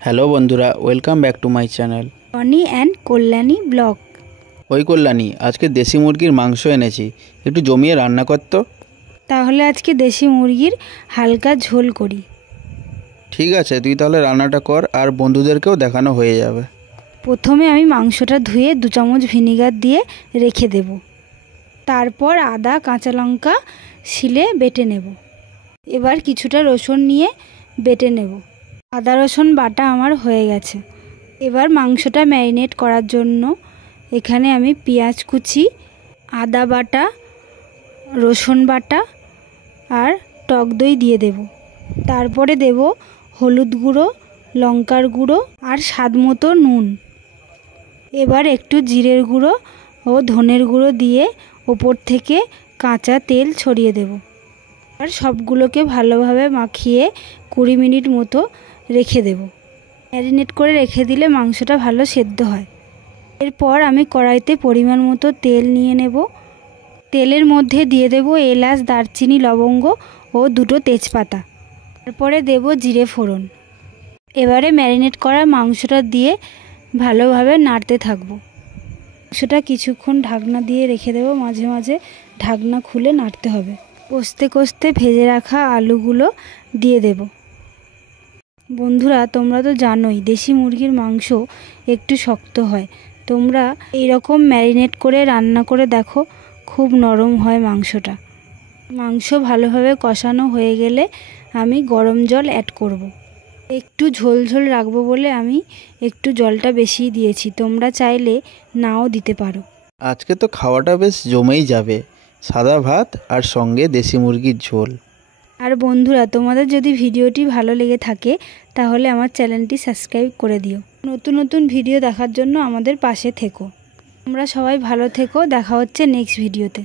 Hello বন্ধুরা, welcome back to my channel Tony and Kalyani blog. ওই কল্যাণী, আজকে দেশি মুরগির মাংস এনেছি, একটু জমিয়ে রান্না করতো। তাহলে আজকে দেশি মুরগির হালকা ঝোল করি। ঠিক আছে, তুই তাহলে রান্নাটা কর, আর বন্ধুদেরকেও দেখানো হয়ে যাবে। প্রথমে আমি মাংসটা ধুয়ে 2 চামচ ভিনিগার দিয়ে রেখে দেব। তারপর আদা কাঁচা লঙ্কা শিলে বেটে নেব। এবার কিছুটা রসুন নিয়ে বেটে নেব। আদা রসুন বাটা আমার হয়ে গেছে। এবার মাংসটা ম্যারিনেট করার জন্য এখানে আমি পেঁয়াজ কুচি, আদা বাটা, রসুন বাটা আর টক দই দিয়ে দেব। তারপরে দেব হলুদ গুঁড়ো, লঙ্কার গুঁড়ো আর স্বাদ মতো নুন। এবার একটু জিরের গুঁড়ো ও ধনের গুঁড়ো দিয়ে ওপর থেকে কাঁচা তেল ছড়িয়ে দেব। আর সবগুলোকে ভালোভাবে মাখিয়ে 20 মিনিট মতো রেখে দেব। ম্যারিনেট করে রেখে দিলে মাংসটা ভালো সেদ্ধ হয়। এরপর আমি কড়াইতে পরিমাণ মতো তেল নিয়ে নেব। তেলের মধ্যে দিয়ে দেব এলাচ, দারচিনি, লবঙ্গ ও 2টো তেজপাতা। তারপরে দেব জিরে ফোড়ন। এবারে ম্যারিনেট করা মাংসটা দিয়ে ভালোভাবে নাড়তে থাকব। মাংসটা কিছুক্ষণ ঢাকনা দিয়ে রেখে দেব, মাঝে মাঝে ঢাকনা খুলে নাড়তে হবে। কষতে কষতে ভেজে রাখা আলুগুলো দিয়ে দেব। বন্ধুরা, তোমরা তো জানোই দেশি মুরগির মাংস একটু শক্ত হয়। তোমরা এইরকম ম্যারিনেট করে রান্না করে দেখো, খুব নরম হয় মাংসটা। মাংস ভালোভাবে কষানো হয়ে গেলে আমি গরম জল অ্যাড করব। একটু ঝোল ঝোল রাখবো বলে আমি একটু জলটা বেশি দিয়েছি, তোমরা চাইলে নাও দিতে পারো। আজকে তো খাওয়াটা বেশ জমেই যাবে, সাদা ভাত আর সঙ্গে দেশি মুরগির ঝোল। আর বন্ধুরা, তোমাদের যদি ভিডিওটি ভালো লেগে থাকে তাহলে আমার চ্যানেলটি সাবস্ক্রাইব করে দিও। নতুন নতুন ভিডিও দেখার জন্য আমাদের পাশে থেকো। তোমরা সবাই ভালো থেকো, দেখা হচ্ছে নেক্সট ভিডিওতে।